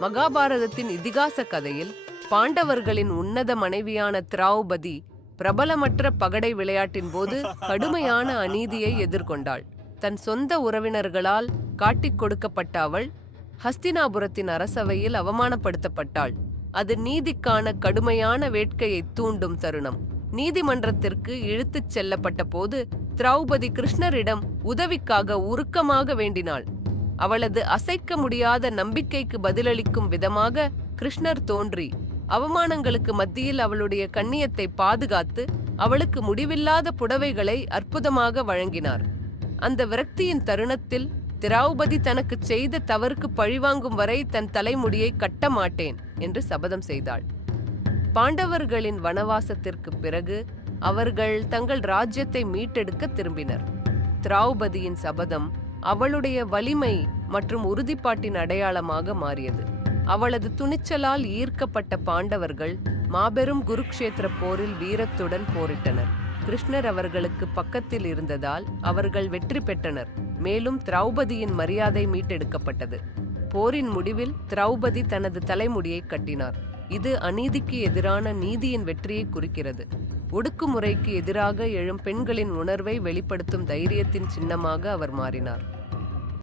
மகாபாரதத்தின் இதிகாச கதையில் பாண்டவர்களின் உன்னத மனைவியான திரௌபதி பிரபலமற்ற பகடை விளையாட்டின் போது கடுமையான அநீதியை எதிர்கொண்டாள். தன் சொந்த உறவினர்களால் காட்டிக் கொடுக்கப்பட்ட அவள் ஹஸ்தினாபுரத்தின் அரசவையில் அவமானப்படுத்தப்பட்டாள். அது நீதிக்கான கடுமையான வேட்கையை தூண்டும் தருணம். நீதிமன்றத்திற்கு இழுத்துச் செல்லப்பட்ட போது திரௌபதி கிருஷ்ணரிடம் உதவிக்காக உருக்கமாக வேண்டினாள். அவளது அசைக்க முடியாத நம்பிக்கைக்கு பதிலளிக்கும் விதமாக கிருஷ்ணர் தோன்றி அவமானங்களுக்கு மத்தியில் அவளுடைய கண்ணியத்தை பாதுகாத்து அவளுக்கு முடிவில்லாத புடவைகளை அற்புதமாக வழங்கினார். அந்த விரக்தியின் தருணத்தில் திரௌபதி தனக்கு செய்த தவறுக்கு பழிவாங்கும் வரை தன் தலைமுடியை கட்ட மாட்டேன் என்று சபதம் செய்தாள். பாண்டவர்களின் வனவாசத்திற்கு பிறகு அவர்கள் தங்கள் ராஜ்யத்தை மீட்டெடுக்க திரும்பினர். திராவுபதியின் சபதம் அவளுடைய வலிமை மற்றும் உறுதிப்பாட்டின் அடையாளமாக மாறியது. அவளது துணிச்சலால் ஈர்க்கப்பட்ட பாண்டவர்கள் மாபெரும் குருக்ஷேத்திர போரில் வீரத்துடன் போரிட்டனர். கிருஷ்ணர் அவர்களுக்கு பக்கத்தில் இருந்ததால் அவர்கள் வெற்றி பெற்றனர். மேலும் திரௌபதியின் மரியாதை மீட்டெடுக்கப்பட்டது. போரின் முடிவில் திரௌபதி தனது தலைமுடியை கட்டினார். இது அநீதிக்கு எதிரான நீதியின் வெற்றியை குறிக்கிறது. ஒடுக்குமுறைக்கு எதிராக எழும் பெண்களின் உணர்வை வெளிப்படுத்தும் தைரியத்தின் சின்னமாக அவர் மாறினார்.